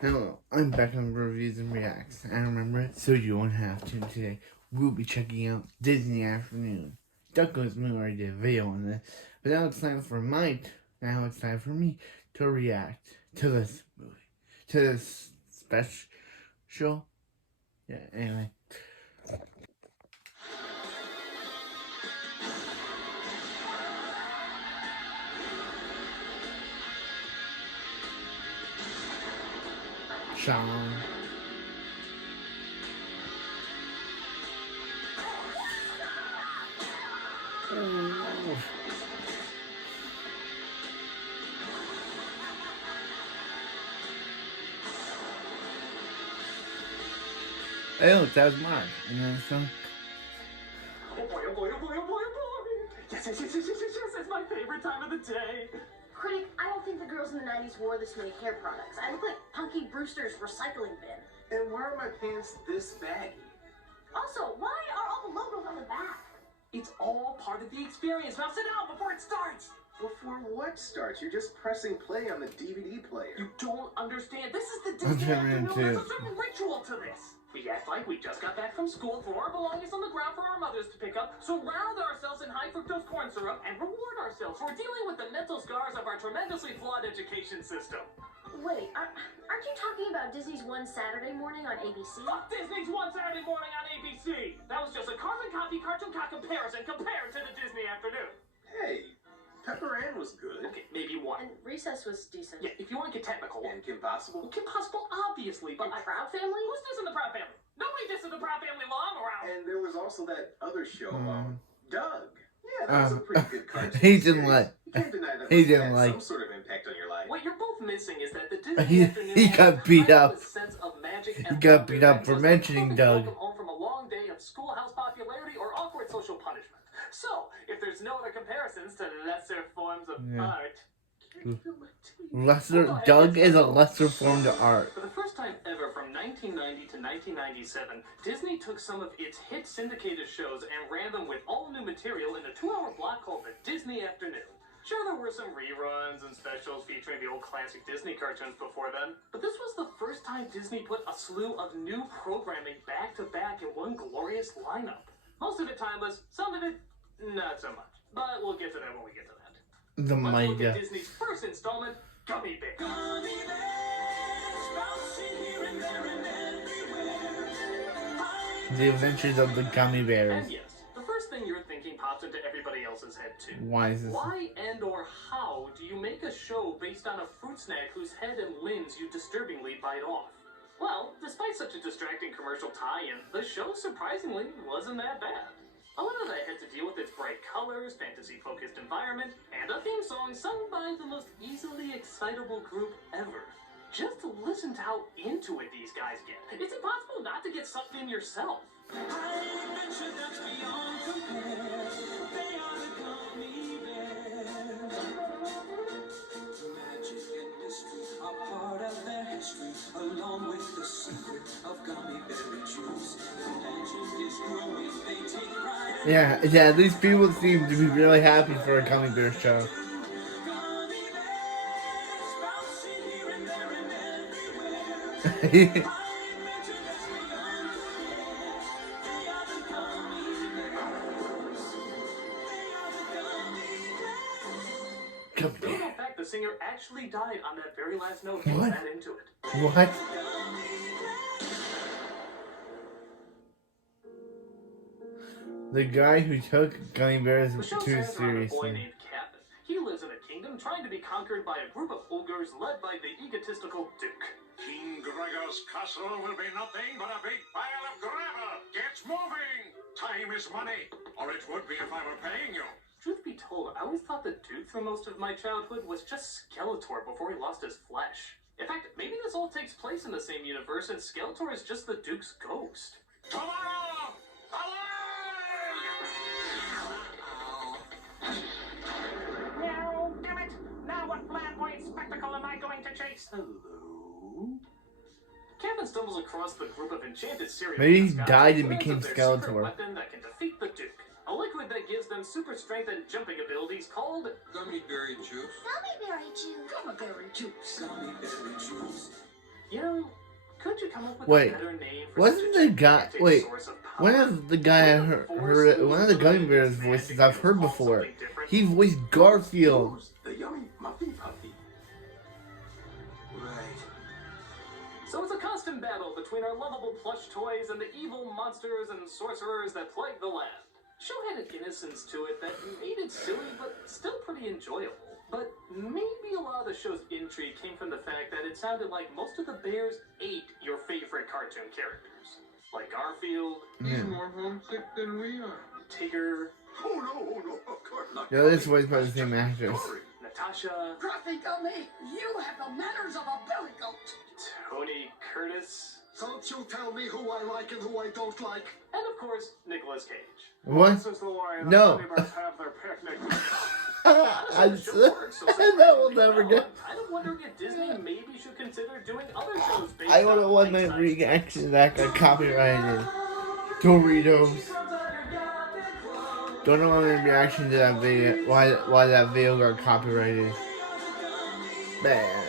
Hello, I'm back on Reviews and Reacts. And remember, so you won't have to today. We'll be checking out Disney Afternoon. Ducko's Moon already did a video on this, but now it's time for now it's time for me to react to this movie, to this special. Yeah. Anyway. Sean. Ooh. Oh, that was Mark. And then some. Oh boy, oh boy, oh boy, oh boy, oh boy! Yes, it's my favorite time of the day! Critic, I don't think the girls in the 90s wore this many hair products. I look like Punky Brewster's recycling bin. And why are my pants this baggy? Also, why are all the logos on the back? It's all part of the experience. Now sit down before it starts! Before what starts? You're just pressing play on the DVD player. You don't understand. This is the Disney Afternoon. There's a certain ritual to this. We act like we just got back from school, throw our belongings on the ground for our mothers to pick up, surround ourselves in high fructose corn syrup, and reward ourselves for dealing with the mental scars of our tremendously flawed education system. Wait, aren't you talking about Disney's One Saturday Morning on ABC? Fuck Disney's One Saturday Morning on ABC! That was just a carbon copy cartoon cock comparison compared to the Disney Afternoon. Hey, Pepper Ann was good. Okay, maybe one. And Recess was decent. Yeah, if you want to get technical. And Kim Possible? Kim Possible, obviously, but And Proud Family? Who's dissing the Proud Family? Nobody disses the Proud Family while I'm around. And there was also that other show, Doug. Yeah, that was a pretty good cartoon. He didn't like. You can't deny that He must have didn't had like. some sort of impact on your life. What you're both missing is that the Disney Afternoon He got beat up. sense of magic He and got beat up for was mentioning Doug. welcome home from a long day of schoolhouse popularity or awkward social punishment. So, if there's no other comparisons to lesser forms of art, Doug is a lesser form of art. For the first time ever from 1990 to 1997, Disney took some of its hit syndicated shows and ran them with all new material in a 2-hour block called the Disney Afternoon. Sure, there were some reruns and specials featuring the old classic Disney cartoons before then, but this was the first time Disney put a slew of new programming back to back in one glorious lineup. Most of it timeless, some of it not so much. But we'll get to that when we get to that. The Let's look manga. at Disney's first installment, Gummy Bears. Gummy Bears, bouncing here and there and everywhere. The Adventures of the Gummy Bears. And yes, the first thing you're thinking pops into everybody else's head too. Why is this? Why and or how do you make a show based on a fruit snack whose head and limbs you disturbingly bite off? Well, despite such a distracting commercial tie-in, the show surprisingly wasn't that bad. A lot of that had to deal with its bright colors, fantasy-focused environment, and a theme song sung by the most easily excitable group ever. Just listen to how into it these guys get. It's impossible not to get sucked in yourself. Adventure that's beyond compare. They are the Gummy Bears. Magic and mystery are part of their history, along with the secret of gummy berry juice. The legend is growing, they take pride. Yeah, these people seem to be really happy for a Gummy Bear show. In fact, the singer actually died on that very last note. He was that into it. What? The guy who took Gummy Bears too A boy seriously. named Kevin. He lives in a kingdom trying to be conquered by a group of ogres led by the egotistical Duke. King Gregor's castle will be nothing but a big pile of gravel. Get moving! Time is money, or it would be if I were paying you. Truth be told, I always thought the Duke for most of my childhood was just Skeletor before he lost his flesh. In fact, maybe this all takes place in the same universe and Skeletor is just the Duke's ghost. Tomorrow! No, damn it! Now what flamboyant spectacle am I going to chase? Hello? Kevin stumbles across the group of enchanted cereal Maybe he mascots died and learns became of their secret Skeletor. weapon that can defeat the Duke. A liquid that gives them super strength and jumping abilities called Gummy berry juice. Gummy berry juice. Gummy Berry Juice. Gummy berry juice. You know, could you come up with Wait, a better name for wasn't such a the guy? gigantic Wait, source of power? one of the guy I heard one of the gummy bears voices I've heard before. He voiced Garfield. Who's the yummy Muffy Puffy? Right. So it's a constant battle between our lovable plush toys and the evil monsters and sorcerers that plague the land. Show had an innocence to it that made it silly, but still pretty enjoyable. But maybe a lot of the show's intrigue came from the fact that it sounded like most of the bears ate your favorite cartoon characters. Like Garfield, He's more homesick than we are. Tigger, Oh no, of course not. Yeah, this voiced by the same actress. Natasha, Gruffy Gummy, you have the manners of a billy goat. Tony Curtis, Don't you tell me who I like and who I don't like. and of course, Nicolas Cage. What? This is the way the No. neighbors have their picnic. That will never get. I'm kind of wondering if Disney maybe should consider doing other shows based I don't know what on my life-size reaction to that got copyrighted. Doritos. Don't know what my reaction to that video. Why that video got copyrighted. Man.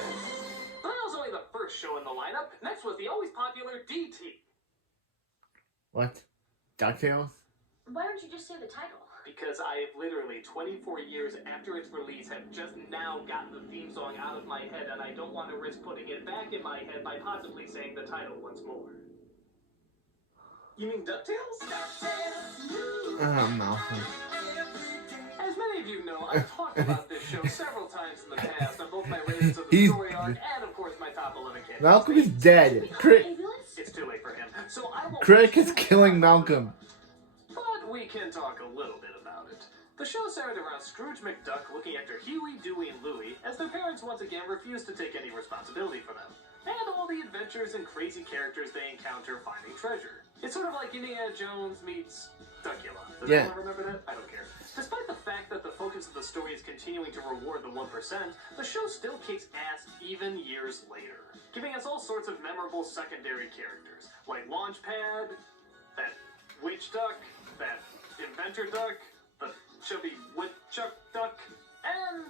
But that was only the first show in the lineup. Next was the always popular DT. What? DuckTales? Why don't you just say the title? Because I have literally 24 years after its release have just now gotten the theme song out of my head, and I don't want to risk putting it back in my head by possibly saying the title once more. You mean DuckTales? Malcolm. As many of you know, I've talked about this show several times in the past on both my ratings of the He's- story arc and, of course, my top 11 candidates. Malcolm is dead. It's too late for him, so I won't... Critic is killing Malcolm. But we can talk a little bit about it. The show centered around Scrooge McDuck looking after Huey, Dewey, and Louie as their parents once again refused to take any responsibility for them, and all the adventures and crazy characters they encounter finding treasure. It's sort of like Indiana Jones meets Duckula. Does Yeah. anyone remember that? I don't care. Despite the fact that the focus of the story is continuing to reward the 1%, the show still kicks ass even years later, giving us all sorts of memorable secondary characters, like Launchpad, that Witch Duck, that Inventor Duck, the Chubby Woodchuck Duck, and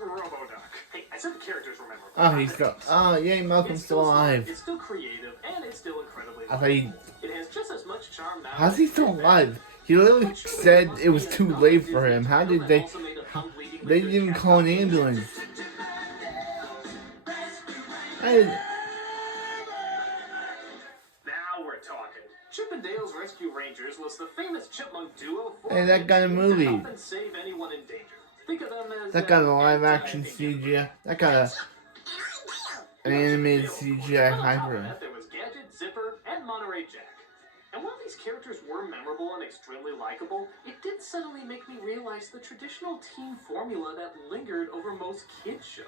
Robo-Duck. Hey, I said the characters were memorable. Oh, he's still. Oh, yay, Malcolm's still alive. It's still creative, and it's still incredibly I thought he. likable. It has just as much charm now. How's he still alive? He literally said it was too late for him. How did they? They didn't even call an ambulance. Now we're talking. Chip and Dale's Rescue Rangers was the famous chipmunk duo Hey, that got a movie. to help and save anyone in danger. Think of them as That got a live action CGI. That got an animated CGI On top of hybrid. that, there was Gadget, Zipper, and Monterey Jack. And while these characters were memorable and extremely likable, it did suddenly make me realize the traditional team formula that lingered over most kids' shows.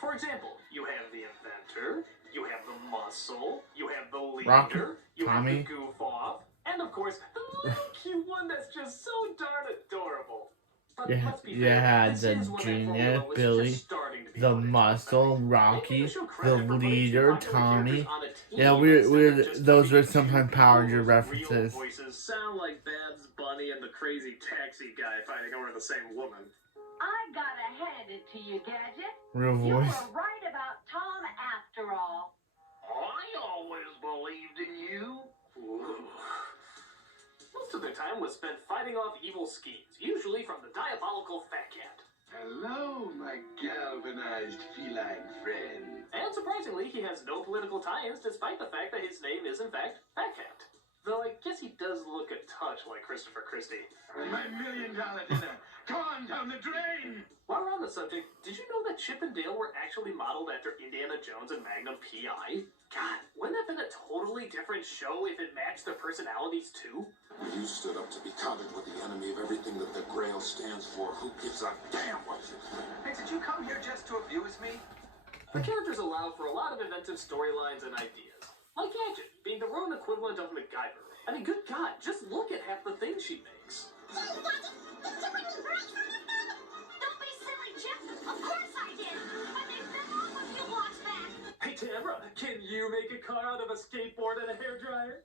For example, you have the inventor, you have the muscle, you have the leader, Rocky, you Tommy. have the goof off, and of course, the little cute one that's just so darn adorable. But Yeah, let's be you fair, had this the is when that junior, formula was Billy, just starting to be the put into muscle, effect. Rocky, Maybe we should the credit for putting two leader, popular Tommy. characters on a team Yeah, instead of just those having were sometimes two Power people Ranger whose references. Real voices sound like Babs Bunny and the crazy taxi guy fighting over the same woman. I gotta hand it to you, Gadget. Real You voice. were right about Tom after all. I always believed in you. Most of their time was spent fighting off evil schemes, usually from the diabolical Fat Cat. Hello, my galvanized feline friend. And surprisingly, he has no political tie-ins despite the fact that his name is in fact Fat Cat. Though I guess he does look a touch like Christopher Christie. My $1 million dinner gone down the drain. While we're on the subject, did you know that Chip and Dale were actually modeled after Indiana Jones and Magnum P.I.? God, wouldn't that have been a totally different show if it matched their personalities too? You stood up to be counted with the enemy of everything that the Grail stands for. Who gives a damn what you think? Hey, did you come here just to abuse me? The characters allow for a lot of inventive storylines and ideas. Like Gadget, being the rodent equivalent of MacGyver. I mean, good God, just look at half the things she makes. Don't be silly, Chip. Of course I did. But they fell off a few blocks back. Hey, Tamara, can you make a car out of a skateboard and a hairdryer?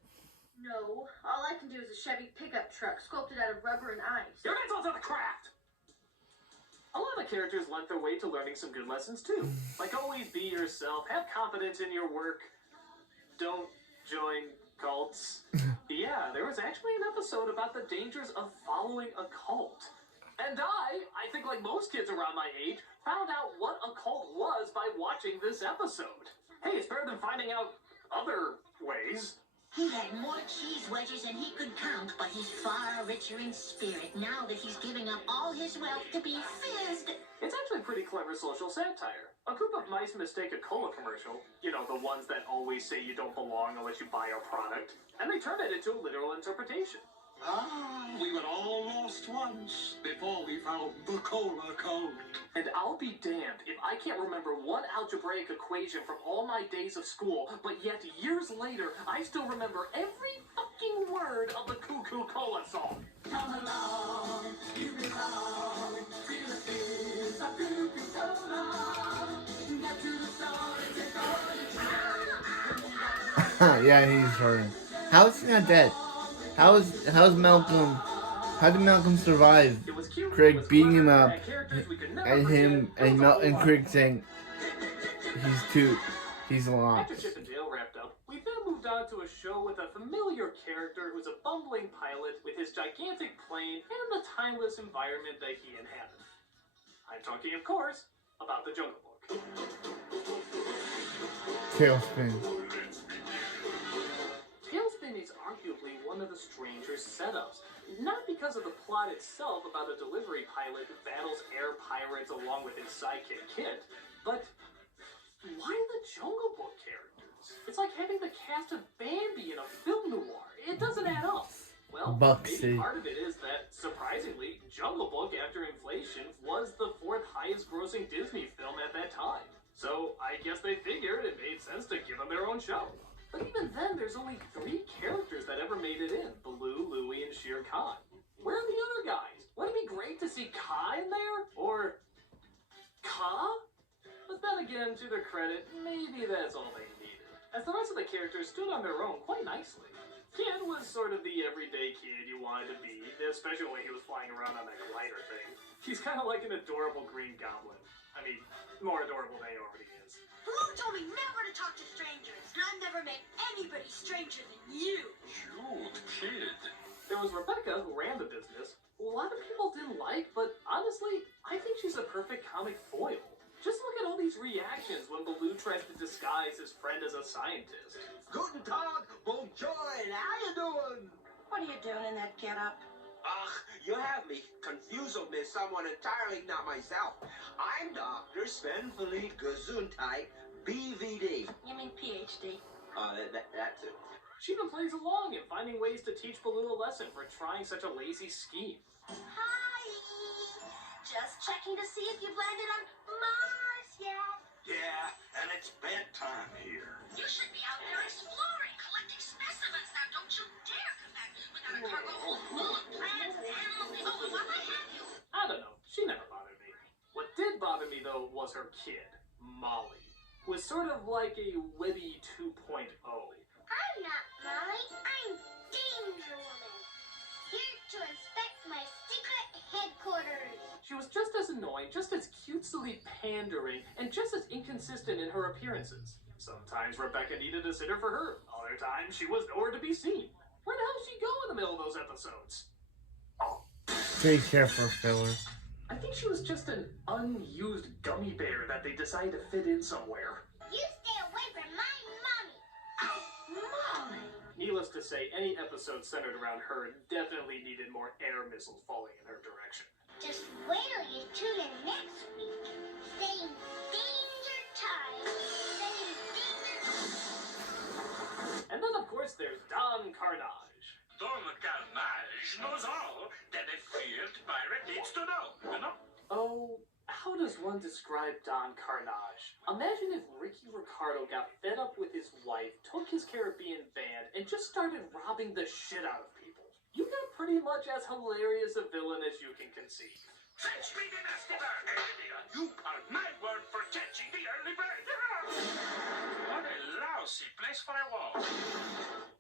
No, all I can do is a Chevy pickup truck sculpted out of rubber and ice. Your insults are the craft! A lot of characters lent their way to learning some good lessons too. Like always be yourself, have confidence in your work, don't join cults. Yeah, there was actually an episode about the dangers of following a cult. And I think like most kids around my age, found out what a cult was by watching this episode. Hey, it's better than finding out other ways. He had more cheese wedges than he could count, but he's far richer in spirit now that he's giving up all his wealth to be fizzed. It's actually pretty clever social satire. A group of mice mistake a cola commercial, you know, the ones that always say you don't belong unless you buy our product, and they turn it into a literal interpretation. Ah, we were all lost once before we found the cola code. And I'll be damned if I can't remember one algebraic equation from all my days of school, but yet years later, I still remember every fucking word of the Cuckoo Cola song. Come along, you belong. Feel the fizz of cuckoo cola. Get to the store and take all the Yeah, he's hurting. How is he not dead? How's Malcolm? How did Malcolm survive? It was cute, Craig it was beating him clever, up, and characters we could never and him forget. and Craig saying he's lost. After Chip and Dale wrapped up, we then moved on to a show with a familiar character who's a bumbling pilot with his gigantic plane and the timeless environment that he inhabits. I'm talking, of course, about the Jungle Book. Tailspin. Tailspin is arguably one of the stranger setups. Not because of the plot itself about a delivery pilot who battles air pirates along with his sidekick Kit, but why the Jungle Book characters? It's like having the cast of Bambi in a film noir. It doesn't add up. Well, maybe part of it is that, surprisingly, Jungle Book, after inflation, was the fourth highest grossing Disney film at that time. So I guess they figured it made sense to give them their own show. But even then, there's only 3 characters that ever made it in: Baloo, Louie, and Shere Khan. Where are the other guys? Wouldn't it be great to see Ka in there? Or Ka? But then again, to their credit, maybe that's all they needed, as the rest of the characters stood on their own quite nicely. Kid was sort of the everyday kid you wanted to be, especially when he was flying around on that glider thing. He's kind of like an adorable green goblin. I mean, more adorable than he already is. Baloo told me never to talk to strangers, and I've never met anybody stranger than you. Cute kid. There was Rebecca, who ran the business, who a lot of people didn't like, but honestly, I think she's a perfect comic foil. Just look at all these reactions when Baloo tries to disguise his friend as a scientist. Guten Tag, bonjour, how you doing? What are you doing in that getup? You have me confused with someone entirely not myself. I'm Dr. Sven Philippe Gesundheit, BVD. You mean PhD? That's it. She even plays along in finding ways to teach Baloo a lesson for trying such a lazy scheme. Hi! Just checking to see if you've landed on Mars yet. Yeah, and it's bedtime here. You should be out there exploring, collecting specimens. Now, don't you dare come back without a cargo hold full of plants and animals. Oh, and while I have you, I don't know, she never bothered me. What did bother me though was her kid, Molly, who was sort of like a witty 2.0. I'm not Molly. I'm Danger Woman. Here to inspect my secret headquarters. She was just as annoying, just as cutesily pandering, and just as inconsistent in her appearances. Sometimes Rebecca needed a sitter for her, other times she was nowhere to be seen. Where the hell did she go in the middle of those episodes? Take care for filler. I think she was just an unused gummy bear that they decided to fit in somewhere. You stay away from my mommy. Molly! Needless to say, any episode centered around her definitely needed more air missiles falling in her direction. Just wait till you tune in next week. Same danger time. Same danger. And then, of course, there's Don Carnage. Don Carnage knows all that a feared pirate needs to know, you know? Oh, how does one describe Don Carnage? Imagine if Ricky Ricardo got fed up with his wife, took his Caribbean band, and just started robbing the shit out of people. You got pretty much as hilarious a villain as you can conceive. Fetch me the nasty bird! You are my word for catching the early bird! What a lousy place for a wall.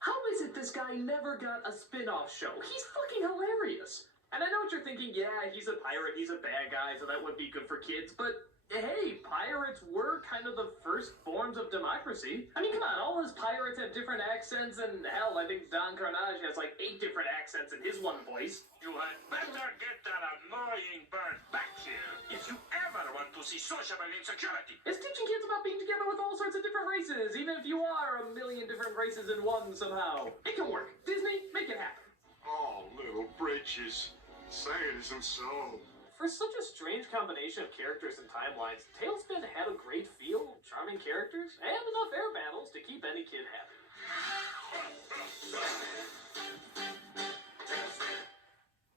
How is it this guy never got a spin-off show? He's fucking hilarious. And I know what you're thinking, yeah, he's a pirate, he's a bad guy, so that would be good for kids, but hey, pirates were kind of the first forms of democracy. I mean, come on, all his pirates have different accents, and hell, I think Don Carnage has like 8 different accents in his one voice. You had better get that annoying bird back here if you ever want to see sociable insecurity. It's teaching kids about being together with all sorts of different races, even if you are a million different races in one somehow. It can work. Disney, make it happen. Oh, little britches. Say it isn't so. For such a strange combination of characters and timelines, Tailspin had a great feel, charming characters, and enough air battles to keep any kid happy.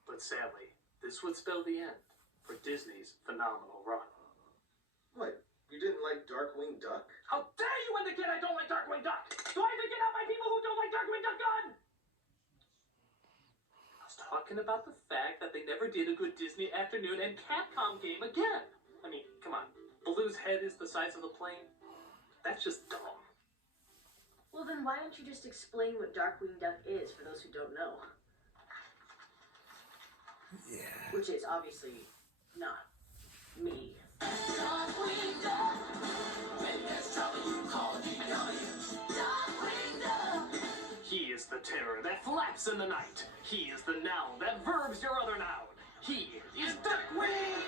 But sadly, this would spell the end for Disney's phenomenal run. What? You didn't like Darkwing Duck? How dare you indicate I don't like Darkwing Duck? Do I have to get out my people who don't like Darkwing Duck gun? I was talking about the fact that they never did a good Disney Afternoon and Capcom game again. I mean, come on. Baloo's head is the size of the plane. That's just dumb. Well, then why don't you just explain what Darkwing Duck is for those who don't know? Yeah. Which is obviously not me. Darkwing Duck. When there's trouble, you call DW. Darkwing Duck. He is the terror that flaps in the night. He is the noun that verbs your other noun. He is Darkwing.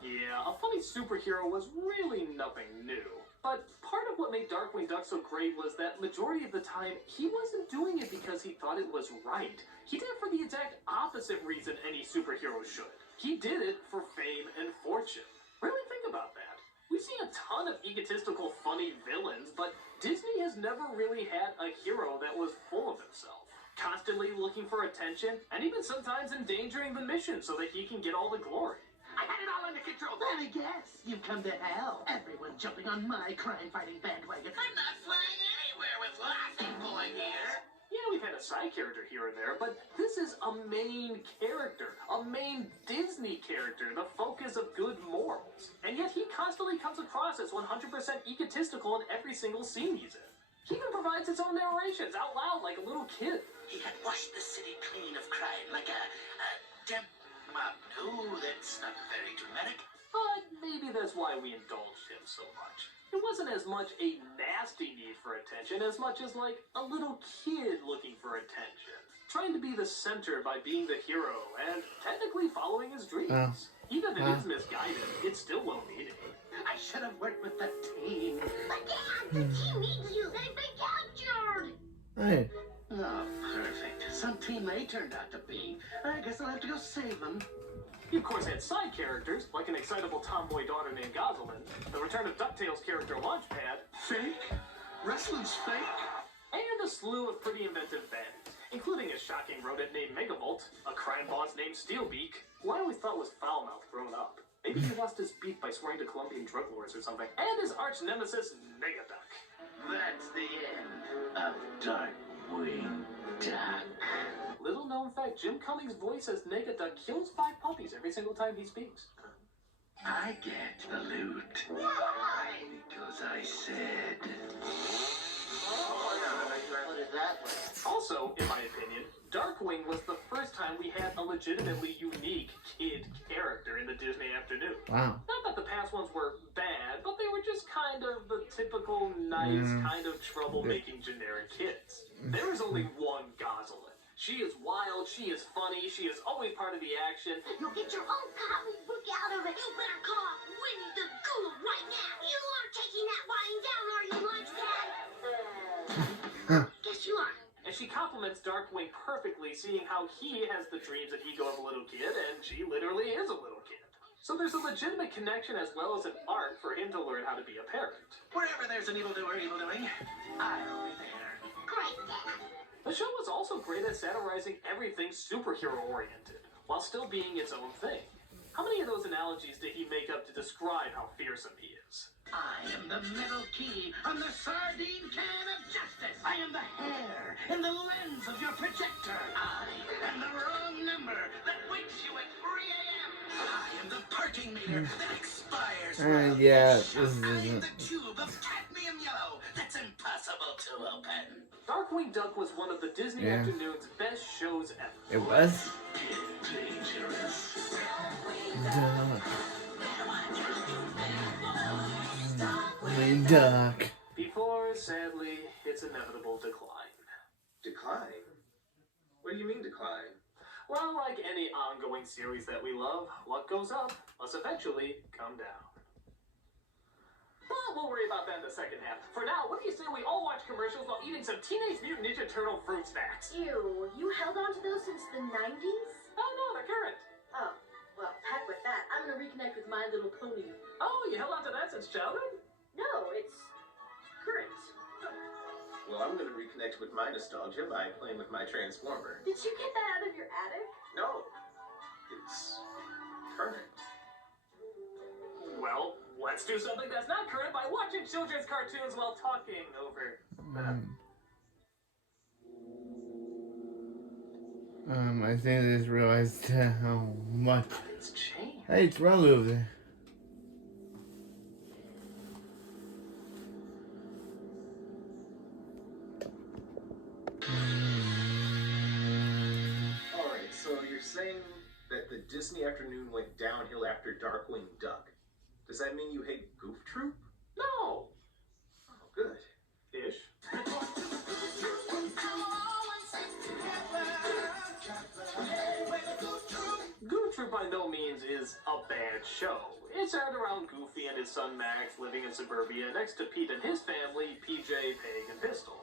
Yeah, a funny superhero was really nothing new. But part of what made Darkwing Duck so great was that majority of the time, he wasn't doing it because he thought it was right. He did it for the exact opposite reason any superhero should. He did it for fame and fortune. Really think about that. We've seen a ton of egotistical, funny villains, but Disney has never really had a hero that was full of himself. Constantly looking for attention, and even sometimes endangering the mission so that he can get all the glory. I had it all under control. Let me guess. You've come to hell. Everyone jumping on my crime-fighting bandwagon. I'm not flying anywhere with Laughing Boy here. Yeah, we've had a side character here and there, but this is a main character, a main Disney character, the focus of good morals. And yet he constantly comes across as 100% egotistical in every single scene he's in. He even provides his own narrations out loud like a little kid. He had washed the city clean of crime like a damp mop. No, that's not very dramatic. But maybe that's why we indulged him so much. It wasn't as much a nasty need for attention as much as like a little kid looking for attention. Trying to be the center by being the hero and technically following his dreams. Even if it is misguided, it's still well-meaning. I should have worked with the team. But Dad, the team needs you. They've been captured. Hey. Oh, perfect. Some team they turned out to be. I guess I'll have to go save them. He, of course, had side characters, like an excitable tomboy daughter named Gosalyn, the return of DuckTales character Launchpad, Fake? Wrestling's fake? and a slew of pretty inventive baddies, including a shocking rodent named Megavolt, a crime boss named Steelbeak, who I always thought was foul-mouthed growing up. Maybe he lost his beak by swearing to Colombian drug lords or something, and his arch-nemesis Negaduck. That's the end of Darkwing Duck. Little known fact, Jim Cummings' voice as Negaduck kills 5 puppies every single time he speaks. I get the loot. Because I said. Put it that way. Also, in my opinion, Darkwing was the first time we had a legitimately unique kid character in the Disney Afternoon. Wow. Not that the past ones were bad, but they were just kind of the typical nice, kind of troublemaking generic kids. There is only one Gosalyn. She is wild, she is funny, she is always part of the action. You'll get your own comic book out of it. You better call Winnie the Ghoul right now. You are taking that volume down, are you, Launchpad? Guess you are. And she compliments Darkwing perfectly, seeing how he has the dreams and ego of a little kid, and she literally is a little kid. So there's a legitimate connection as well as an arc for him to learn how to be a parent. Wherever there's an evildoer evildoing, I'll be there. Great, Dad. The show was also great at satirizing everything superhero-oriented, while still being its own thing. How many of those analogies did he make up to describe how fearsome he is? I am the metal key on the sardine can of justice. I am the hair in the lens of your projector. I am the wrong number that wakes you at 3 a.m. I am the parking meter that expires. Yeah, this I am isn't. the tube of cadmium yellow that's impossible impossible to open. Darkwing Duck was one of the Disney Afternoon's best shows ever. It was. Duck. Before, sadly, its inevitable decline. Decline? What do you mean decline? Well, like any ongoing series that we love, what goes up must eventually come down. But we'll worry about that in the second half. For now, what do you say we all watch commercials while eating some Teenage Mutant Ninja Turtle fruit snacks? Ew, you held on to those since the 90s? Oh no, they're current. Oh, well, heck with that. I'm gonna reconnect with My Little Pony. Oh, you held on to that since childhood? No, it's current. Well, I'm gonna reconnect with my nostalgia by playing with my Transformer. Did you get that out of your attic? No, it's current. Well, let's do something that's not current by watching children's cartoons while talking over them. I think I just realized how much. It's changed. Hey, it's Relu over there. Alright, so you're saying that the Disney Afternoon went downhill after Darkwing Duck. Does that mean you hate Goof Troop? No! Oh, good. Ish. Goof Troop by no means is a bad show. It centered around Goofy and his son Max living in suburbia next to Pete and his family, PJ, Peg, and Pistol.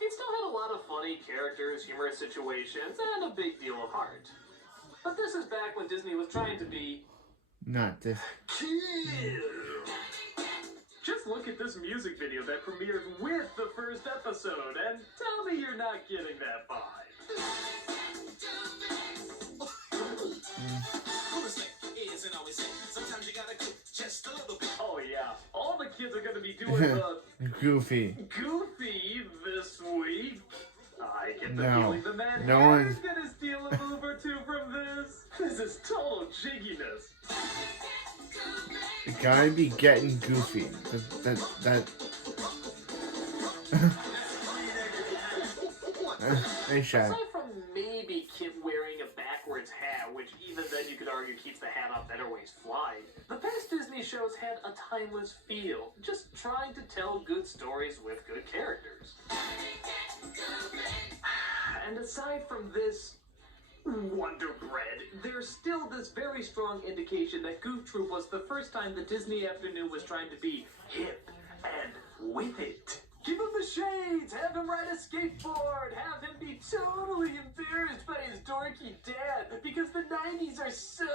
It still had a lot of funny characters, humorous situations, and a big deal of heart. But this is back when Disney was trying to be... Not this. Kill! Just look at this music video that premiered with the first episode, and tell me you're not getting that vibe. Oh yeah, all the kids are gonna be doing the Goofy. Goofy this week. I get the No. feeling the man No is one's- gonna steal a move or two from this. This is total jigginess. You gotta be getting Goofy. That. Hey, Shaq. Aside from maybe Kid wearing a backwards hat, which even then you could argue keeps the hat on better ways flying, the past Disney shows had a timeless feel, just trying to tell good stories with good characters. And aside from this Wonder Bread, there's still this very strong indication that Goof Troop was the first time the Disney Afternoon was trying to be hip and with it. Give him the shades, have him ride a skateboard, have him be totally embarrassed by his dorky dad, because the 90s are so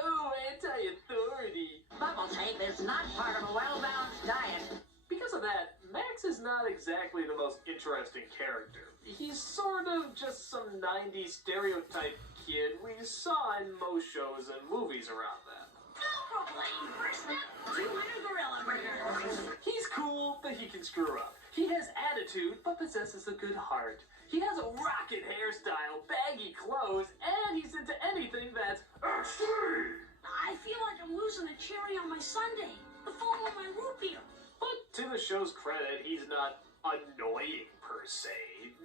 anti-authority. Bubble tape is not part of a well-balanced diet. Because of that, Max is not exactly the most interesting character. He's sort of just some 90s stereotype kid we saw in most shows and movies around then. No proclaim person. 200 gorilla burger. He's cool, but he can screw up. He has attitude, but possesses a good heart. He has a rocket hairstyle, baggy clothes, and he's into anything that's extreme. I feel like I'm losing a cherry on my sundae. The foam on my root beer. But to the show's credit, he's not annoying per se.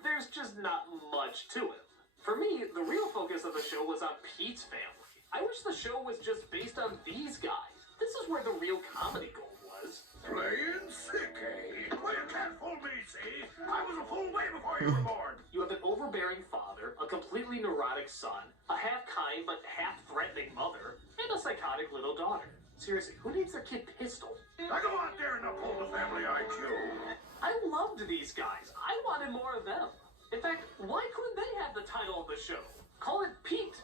There's just not much to him. For me, the real focus of the show was on Pete's family. I wish the show was just based on these guys. This is where the real comedy gold was. Playing sick, eh? Well, you can't fool me, see? I was a fool way before you were born. You have an overbearing father, a completely neurotic son, a half-kind but half-threatening mother, and a psychotic little daughter. Seriously, who needs their kid Pistol? Now go out there and uphold the family IQ. I loved these guys. I wanted more of them. In fact, why couldn't they have the title of the show? Call it Pete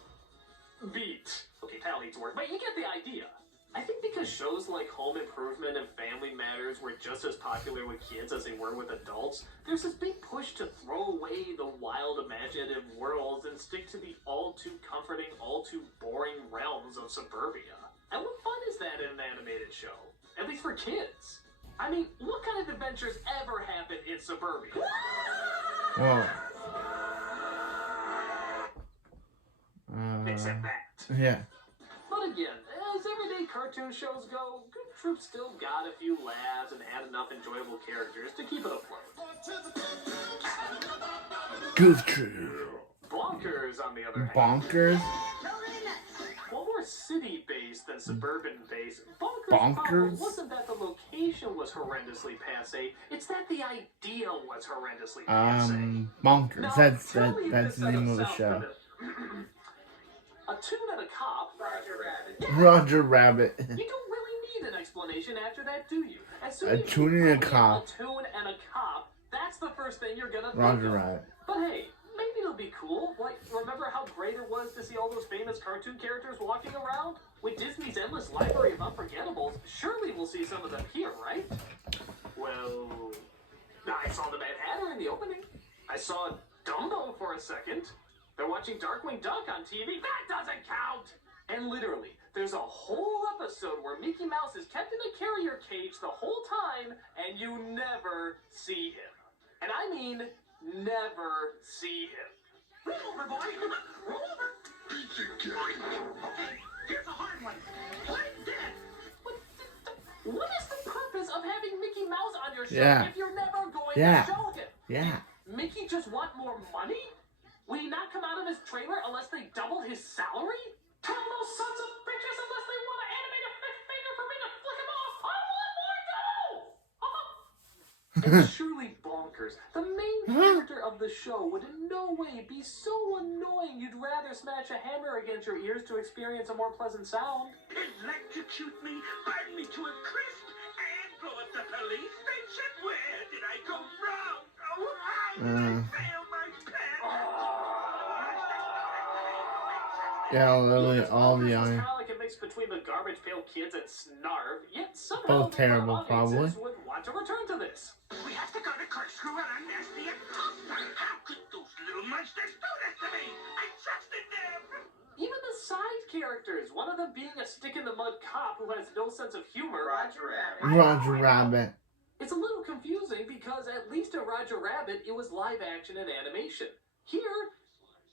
Beat. Okay, title needs work, but you get the idea. I think because shows like Home Improvement and Family Matters were just as popular with kids as they were with adults, there's this big push to throw away the wild imaginative worlds and stick to the all-too-comforting, all-too-boring realms of suburbia. And what fun is that in an animated show? At least for kids. I mean, what kind of adventures ever happen in suburbia? Well. Except that. Yeah. But again, as everyday cartoon shows go, Goof Troop still got a few laughs and had enough enjoyable characters to keep it afloat. Goof Troop. Bonkers, on the other hand. Bonkers? While more city-based than suburban-based, Bonkers' Bonkers? problem wasn't that the location was horrendously passe, it's that the idea was horrendously passe. Bonkers. Now, That's tell me if that's this the name doesn't of the sound show. familiar. A tune and a cop. Roger Rabbit. Yeah. Roger Rabbit. You don't really need an explanation after that, do you? As soon A as you tune and a put in cop. A tune and a cop. That's the first thing you're gonna think Roger of. Rabbit. But hey, maybe it'll be cool. Like, remember how great it was to see all those famous cartoon characters walking around? With Disney's endless library of unforgettables, surely we'll see some of them here, right? Well, I saw the Mad Hatter in the opening. I saw Dumbo for a second. They're watching Darkwing Duck on TV. That doesn't count! And literally, there's a whole episode where Mickey Mouse is kept in a carrier cage the whole time, and you never see him. And I mean, never see him. Roll over, boy. Roll over. Okay, here's a hard one. Play dead. What is the purpose of having Mickey Mouse on your show Yeah. if you're never going Yeah. to show him? Yeah. Mickey just want more money? Will he not come out of his trailer unless they double his salary? Tell those sons of bitches unless they want to animate a fifth finger for me to flick him off. I want more dough! It's surely bonkers. The main character of the show would in no way be so annoying you'd rather smash a hammer against your ears to experience a more pleasant sound. Electrocute me, burn me to a crisp, and blow up the police station. Where did I go wrong? Oh, how did I fail my Yeah, literally all the Bonkers is other. kind of like a mix between the Garbage Pail Kids and Snarf, yet somehow Both terrible, the audiences probably. would want to return to this. We have to go to corkscrew and unnasty and how could those little monsters do this to me? I trusted them. Even the side characters, one of them being a stick-in-the-mud cop who has no sense of humor. Roger Rabbit. Roger Rabbit. It's a little confusing because at least in Roger Rabbit, it was live action and animation. Here,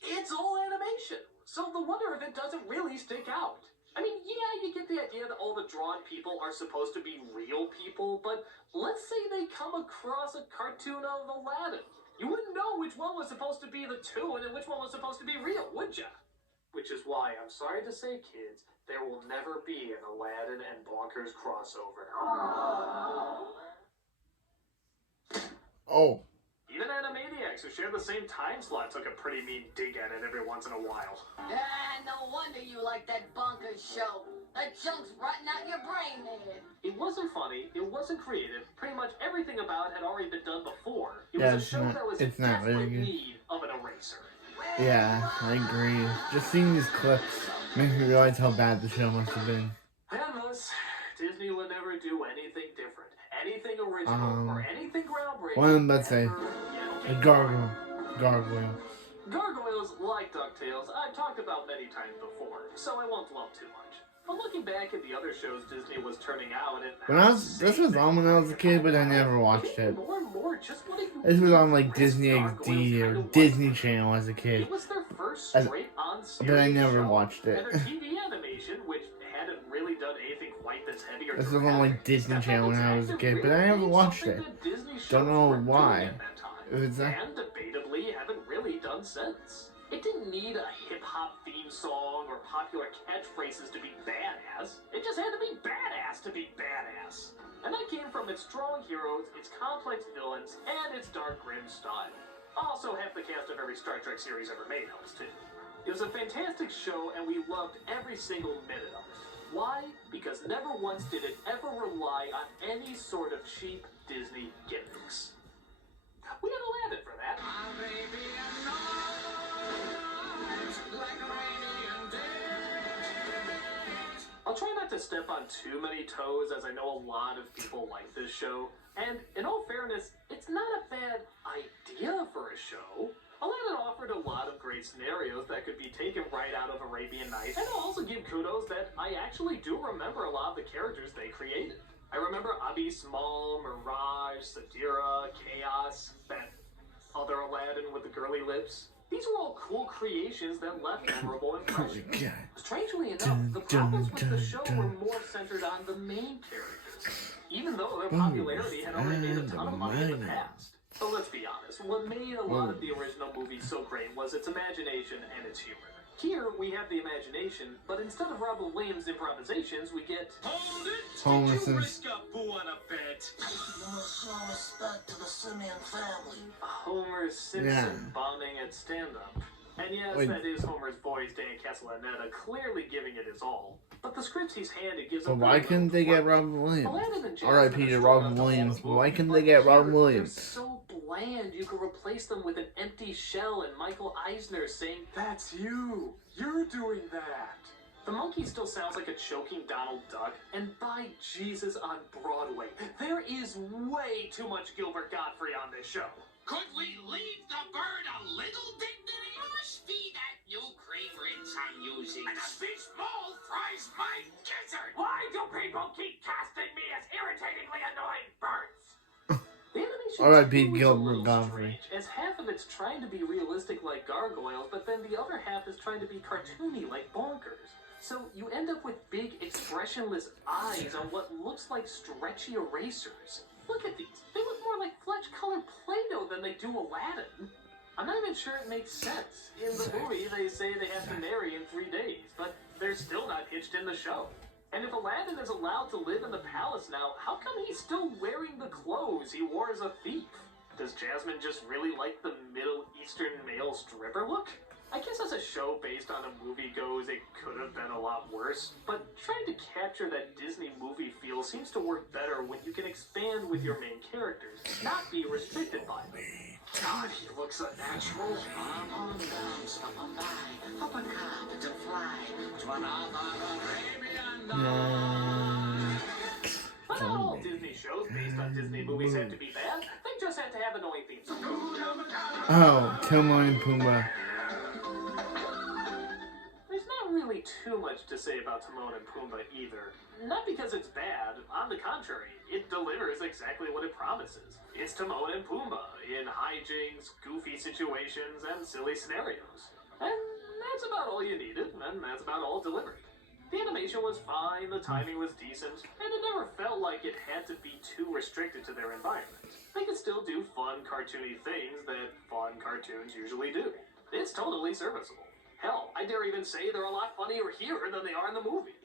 it's all animation. So the wonder if it doesn't really stick out. I mean, yeah, you get the idea that all the drawn people are supposed to be real people, but let's say they come across a cartoon of Aladdin. You wouldn't know which one was supposed to be the tune and which one was supposed to be real, would ya? Which is why, I'm sorry to say, kids, there will never be an Aladdin and Bonkers crossover. Oh. Even Animaniacs, who share the same time slot, took a pretty mean dig at it every once in a while. No wonder you like that bonkers show. That junk's rotting out your brain, man. It wasn't funny, it wasn't creative, pretty much everything about it had already been done before. It Yeah, was a show that was in it's not desperate really good. need of an eraser. Yeah, I agree. Just seeing these clips makes me realize how bad the show must have been. And thus, Disney would never do anything different, anything original, or anything groundbreaking. Well, let's say, ever. a gargoyle. Gargoyles, like DuckTales, I've talked about many times before, so I won't dwell too much. But looking back at the other shows Disney was turning out, This was on when I was a kid, but I never watched it. more and more, just what if you This was on really like Disney Gargoyles XD or kinda was. Disney Channel as a kid. It was their first As- straight-on series but I never show, watched it. And their TV animation, which hadn't really done anything quite this heavy or This was on like dramatic, Disney stepped Channel up when its I was a active kid, but I never really watched something it. that Disney Don't shows know were doing why. at that time. If it's not- And debatably haven't really done since. It didn't need a hip-hop theme song or popular catchphrases to be badass. It just had to be badass to be badass. And that came from its strong heroes, its complex villains, and its dark, grim style. Also, half the cast of every Star Trek series ever made helps, too. It was a fantastic show, and we loved every single minute of it. Why? Because never once did it ever rely on any sort of cheap Disney gimmicks. We had Aladdin for that. I'll try not to step on too many toes, as I know a lot of people like this show. And in all fairness, it's not a bad idea for a show. Aladdin offered a lot of great scenarios that could be taken right out of Arabian Nights. And I'll also give kudos that I actually do remember a lot of the characters they created. I remember Abi Small, Mirage, Sadira, Chaos, that other Aladdin with the girly lips. These were all cool creations that left memorable impressions. Strangely enough, the problems with the show were more centered on the main characters, even though their popularity had already made a ton of money in the past. So let's be honest, what made a lot of the original movie so great was its imagination and its humor. Here, we have the imagination, but instead of Robin Williams' improvisations, we get... Hold it! Homer Did you Simpson. risk a boo on a bet? Show respect to the Simeon family. Homer Simpson bombing at stand-up. And yes, that is Homer's voice, Dan Castellaneta, clearly giving it his all. But the scripts he's handed gives But him... why couldn't they get Robin Williams? Aladdin and Jasmine R.I.P. are to strong Robin enough to Williams. hold a Why movie, couldn't but they get here, Robin Williams? They're so bland, you could replace them with an empty shell and Michael Eisner saying, "That's you! You're doing that!" The monkey still sounds like a choking Donald Duck, and by Jesus on Broadway, there is way too much Gilbert Gottfried on this show. Could we leave the bird a little dignity? Must be that new cream rinse I'm using. And a fish bowl fries my gizzard. Why do people keep casting me as irritatingly annoying birds? The animation R.I.P. too is a Gilbert little Gottfried. strange, as half of it's trying to be realistic like gargoyles, but then the other half is trying to be cartoony like Bonkers. So you end up with big expressionless eyes on what looks like stretchy erasers. Look at these. They look more like flesh-colored Play-Doh than they do Aladdin. I'm not even sure it makes sense. In the movie, they say they have to marry in 3 days, but they're still not hitched in the show. And if Aladdin is allowed to live in the palace now, how come he's still wearing the clothes he wore as a thief? Does Jasmine just really like the Middle Eastern male stripper look? I guess as a show based on a movie goes, it could have been a lot worse, but trying to capture that Disney movie feel seems to work better when you can expand with your main characters, not be restricted by them. God, he looks unnatural. I'm on down, stop on by, hop a carpet and fly to another Arabian night. But not all Disney shows based on Disney movies have to be bad. They just have to have annoying themes. Oh, Timon and Pumbaa. There's not really too much to say about Timon and Pumbaa either. Not because it's bad, on the contrary, it delivers exactly what it promises. It's Timon and Pumbaa in hijinks, goofy situations, and silly scenarios. And that's about all you needed, and that's about all it delivered. The animation was fine, the timing was decent, and it never felt like it had to be too restricted to their environment. They could still do fun, cartoony things that fun cartoons usually do. It's totally serviceable. Hell, I dare even say they're a lot funnier here than they are in the movie.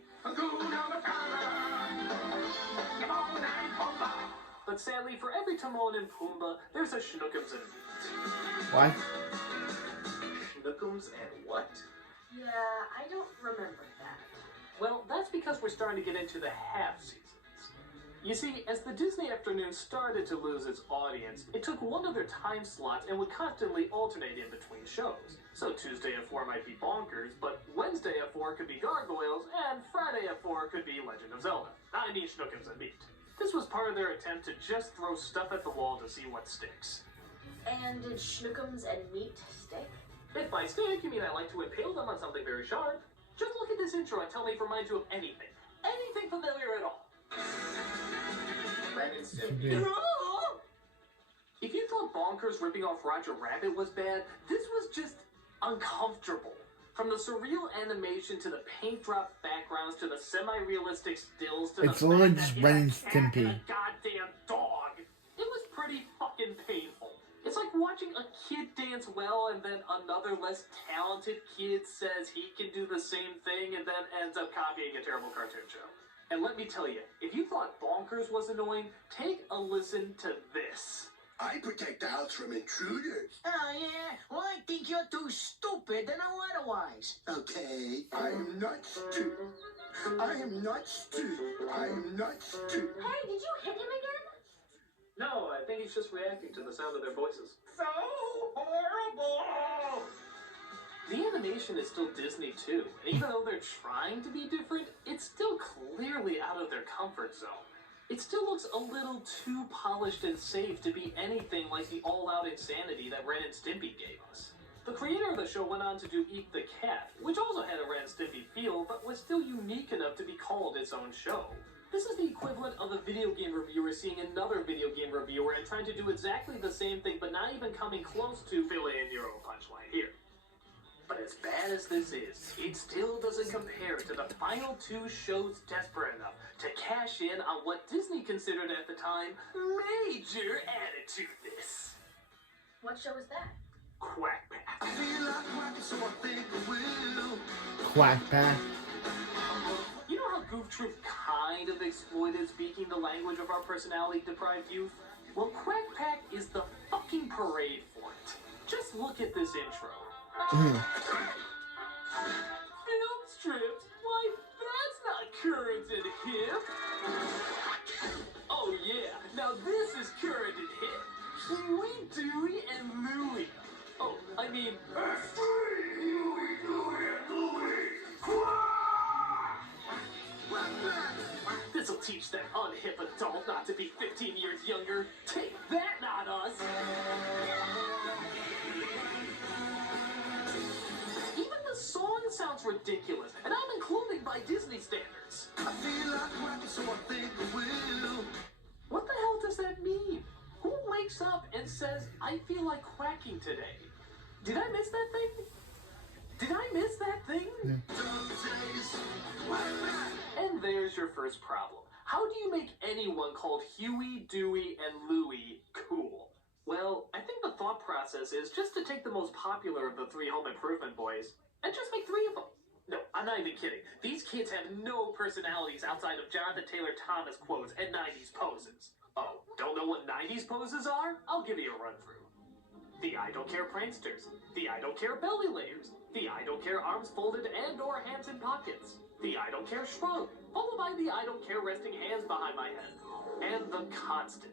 But sadly, for every Timon and Pumbaa, there's a Schnookums and meat. Why? Schnookums and what? Yeah, I don't remember that. Well, that's because we're starting to get into the half seasons. You see, as the Disney afternoon started to lose its audience, it took one of their time slots and would constantly alternate in between shows. So Tuesday at 4 might be Bonkers, but Wednesday at 4 could be Gargoyles, and Friday at 4 could be Legend of Zelda. I mean Schnookums and Meat. This was part of their attempt to just throw stuff at the wall to see what sticks. And did Schnookums and Meat stick? If by stick, you mean I like to impale them on something very sharp. Just look at this intro and tell me if it reminds you of anything. Anything familiar at all. Ren and Stimpy. If you thought Bonkers ripping off Roger Rabbit was bad, this was just uncomfortable. From the surreal animation to the paint drop backgrounds to the semi-realistic stills to It's the literally fact just that Ren and it's a cat and Stimpy. a goddamn dog. It was pretty fucking painful. It's like watching a kid dance well and then another less talented kid says he can do the same thing and then ends up copying a terrible cartoon show. And let me tell you, if you thought Bonkers was annoying, take a listen to this. I protect the house from intruders. Oh, yeah? Well, I think you're too stupid to know otherwise. Okay, I am not stupid. I am not stupid. I am not stupid. Hey, did you hit him again? No, I think he's just reacting to the sound of their voices. So horrible! The animation is still Disney too, and even though they're trying to be different, it's still clearly out of their comfort zone. It still looks a little too polished and safe to be anything like the all-out insanity that Ren and Stimpy gave us. The creator of the show went on to do Eat the Cat, which also had a Ren and Stimpy feel, but was still unique enough to be called its own show. This is the equivalent of a video game reviewer seeing another video game reviewer and trying to do exactly the same thing, but not even coming close to fill in your own punchline here. But as bad as this is, it still doesn't compare to the final 2 shows desperate enough to cash in on what Disney considered at the time major attitude-ness. What show is that? Quack Pack. Quack Pack. You know how Goof Troop kind of exploited speaking the language of our personality-deprived youth? Well, Quack Pack is the fucking parade for it. Just look at this intro. Film strips? Why, that's not current and hip. Oh yeah, now this is current and hip. Huey, Dewey, and Louie. Oh, I mean... Huey, Dewey, and Louie. This'll teach that unhip adult not to be 15 years younger. Take that, not us! Even the song sounds ridiculous, and I'm including by Disney standards. I feel like quacking, so I think I will. What the hell does that mean? Who wakes up and says, I feel like quacking today? Did I miss that thing? Did I miss that thing? And there's your first problem. How do you make anyone called Huey, Dewey, and Louie cool? Well, I think the thought process is just to take the most popular of the three Home Improvement boys and just make three of them. No, I'm not even kidding. These kids have no personalities outside of Jonathan Taylor Thomas quotes and 90s poses. Oh, don't know what 90s poses are? I'll give you a run through. The I don't care pranksters. The I don't care belly layers. The I don't care arms folded and or hands in pockets. The I don't care shrug, followed by the I don't care resting hands behind my head. And the constant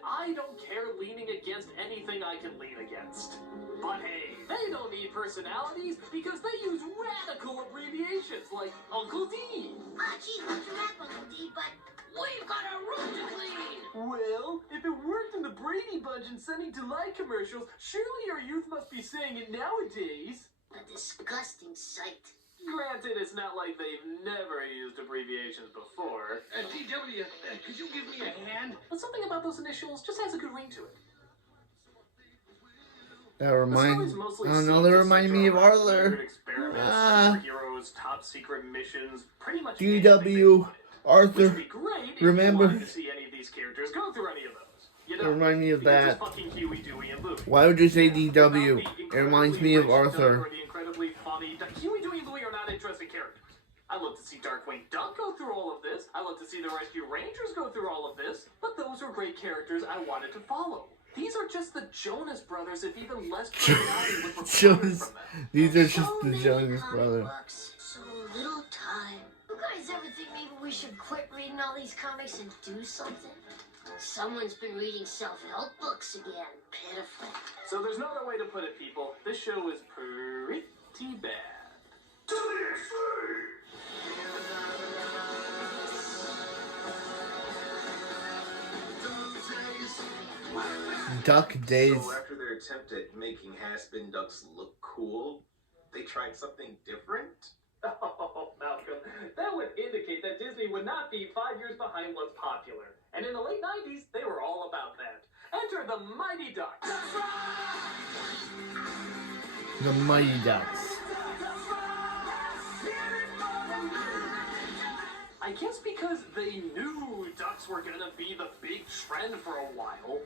I don't care leaning against anything I can lean against. But hey, they don't need personalities because they use radical abbreviations like Uncle D. Gee, what's your rap, Uncle D, but We've got a room to clean! Well, if it worked in the Brady Bunch and Sunny Delight commercials, surely our youth must be saying it nowadays. a disgusting sight. Granted, it's not like they've never used abbreviations before. DW, could you give me a hand? But something about those initials just has a good ring to it. That reminds, mostly I don't know, they remind me of Arthur. Experiments, superheroes, top secret missions, pretty much DW, Arthur. Which would be great if Remember? you wanted to see any of these characters go through any of those. You know, Remind me of because that. it's fucking Huey, Dewey, and Louie. Why would you say Without DW? the It reminds me of incredibly rich Doug Arthur. or the incredibly funny Doug. Huey, Dewey, and Louie are not interesting characters. I love to see Darkwing Duck go through all of this. I love to see the Rescue Rangers go through all of this. But those are great characters I wanted to follow. These are just the Jonas Brothers, if even less personality was required from them. These are just So the many Jonas comic Brothers. books, so little time. You guys ever think maybe we should quit reading all these comics and do something? Someone's been reading self-help books again. Pitiful. So there's no other way to put it, people. This show is pretty bad. To the extreme! Duck Days. So after their attempt at making has-been ducks look cool, they tried something different? Oh, Malcolm, that would indicate that Disney would not be 5 years behind what's popular. And in the late 90s, they were all about that. Enter the Mighty Ducks. The Mighty Ducks. I guess because they knew ducks were gonna be the big trend for a while.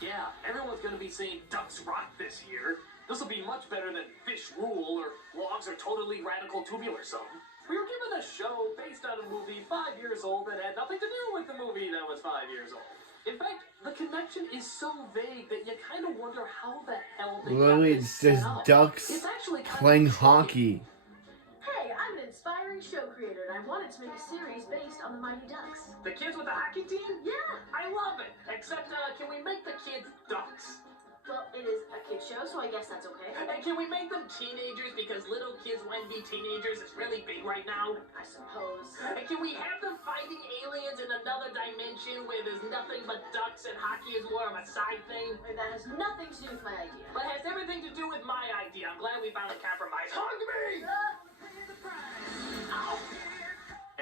Yeah, everyone's gonna be saying ducks rock this year. This'll be much better than fish rule or logs are totally radical tubular something. We were given a show based on a movie 5 years old that had nothing to do with the movie that was 5 years old. In fact, the connection is so vague that you kind of wonder how the hell they got Literally, this it's set just up. ducks It's actually kind playing of hockey. Hey, I'm an inspiring show creator, and I wanted to make a series based on the Mighty Ducks. The kids with the hockey team? Yeah. I love it. Except, can we make the kids ducks? Well, it is a kid show, so I guess that's okay. And can we make them teenagers because little kids want to be teenagers? It's really big right now. I suppose. And can we have them fighting aliens in another dimension where there's nothing but ducks and hockey is more of a side thing? That has nothing to do with my idea. But it has everything to do with my idea. I'm glad we found a compromise. Hug me! Ow!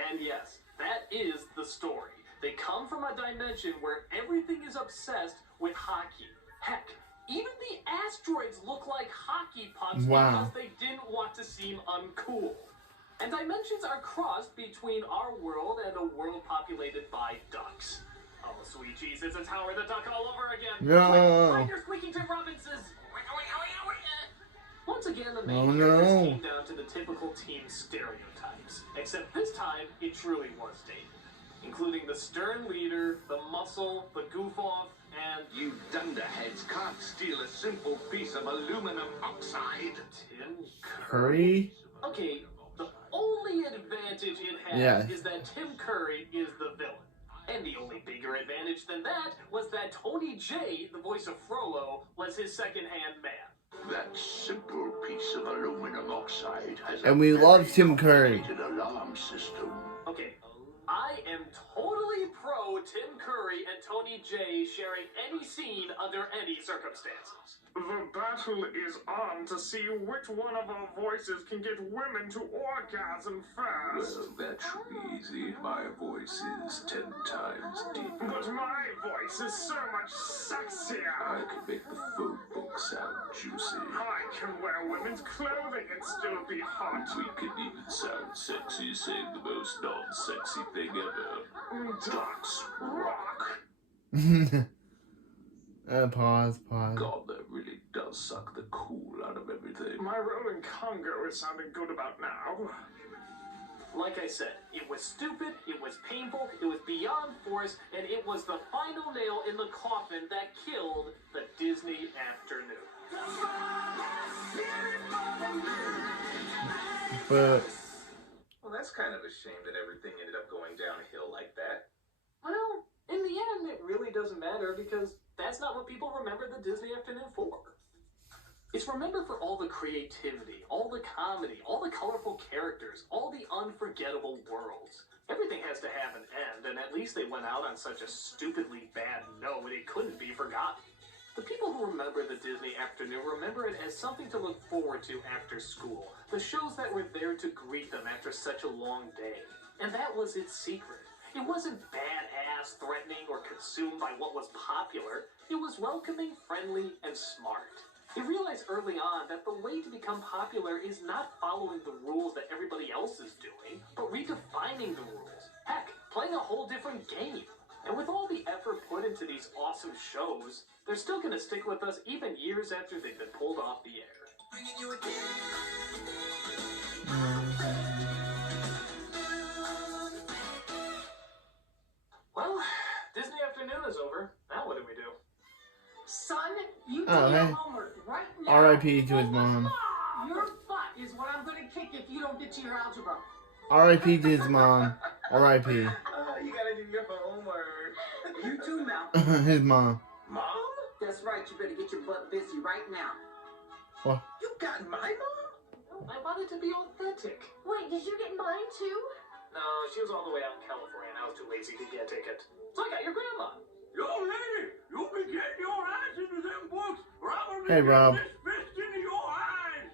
And yes, that is the story. They come from a dimension where everything is obsessed with hockey. Heck, even the asteroids look like hockey pucks Wow. because they didn't want to seem uncool. And dimensions are crossed between our world and a world populated by ducks. Oh, sweet Jesus, it's Howard the Duck all over again. No. Find your squeaking Tim Robinses. Once again, the Oh, main characters no. came down to the typical team stereotypes. Except this time, it truly was dated. Including the stern leader, the muscle, the goof-off, and... You dunderheads can't steal a simple piece of aluminum oxide. Tim Curry? Okay, the only advantage it has Yeah. is that Tim Curry is the villain. And the only bigger advantage than that was that Tony J, the voice of Frollo, was his second-hand man. That simple piece of aluminum oxide has And we love Tim Curry. complicated alarm system. Okay, I am totally pro Tim Curry and Tony J sharing any scene under any circumstances. The battle is on to see which one of our voices can get women to orgasm first. Well, that should be easy. My voice is 10 times deeper. But my voice is so much sexier. I can make the phone book sound juicy. I can wear women's clothing and still be hot. We can even sound sexy, saying the most non-sexy thing ever. Ducks rock. Pause. God, that really does suck the cool out of everything. My role in Congo is sounding good about now. Like I said, it was stupid, it was painful, it was beyond force, and it was the final nail in the coffin that killed the Disney afternoon. But Well, that's kind of a shame that everything ended up going downhill like that. Well, in the end, it really doesn't matter because that's not what people remember the Disney afternoon for. It's remembered for all the creativity, all the comedy, all the colorful characters, all the unforgettable worlds. Everything has to have an end, and at least they went out on such a stupidly bad note it couldn't be forgotten. The people who remember the Disney afternoon remember it as something to look forward to after school, the shows that were there to greet them after such a long day. And that was its secret. It wasn't badass, threatening, or consumed by what was popular. It was welcoming, friendly, and smart. It realized early on that the way to become popular is not following the rules that everybody else is doing, but redefining the rules. Heck, playing a whole different game. And with all the effort put into these awesome shows, they're still going to stick with us even years after they've been pulled off the air. Well, Disney afternoon is over. Now what do we do? Son, you do Oh, your hey. homework right now. R.I.P. to his mom. Your butt is what I'm gonna kick if you don't get to your algebra. R.I.P. to his mom. R.I.P. You gotta do your homework. You too, Mal. His mom. Mom? That's right, you better get your butt busy right now. What? You got my mom? I wanted to be authentic. Wait, did you get mine too? No, she was all the way out in California and I was too lazy to get a ticket. So I got your grandma. Yo, lady, you be getting your ass into them books, or I'm gonna Hey, get Rob. this fist into your eyes.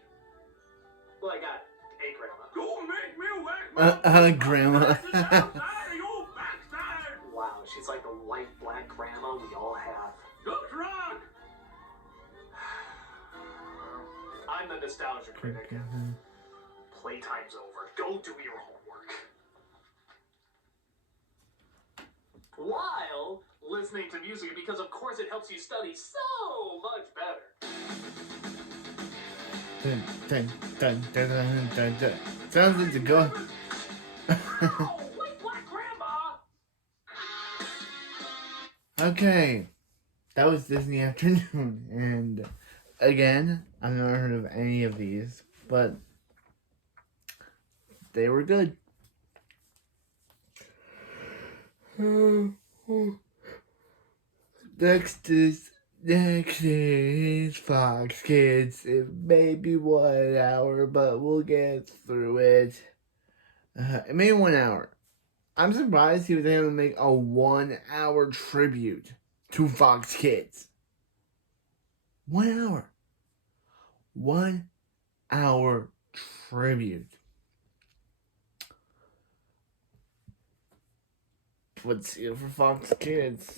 Well, I got a grandma. Don't make me whack my Grandma. outside of your backside. Wow, she's like the white black grandma we all have. Just rock. I'm the nostalgia critic. Playtime's over. Go do your homework. While listening to music, because of course it helps you study so much better. Dun, dun, dun, dun, dun, dun, dun. Sounds like the go. Oh, white black grandma! Okay, that was Disney Afternoon, and again, I've never heard of any of these, but they were good. Next is Fox Kids. It may be 1 hour, but we'll get through it. It made 1 hour. I'm surprised he was able to make a 1 hour tribute to Fox Kids. 1 hour. 1 hour tribute. Let's see it for Fox Kids.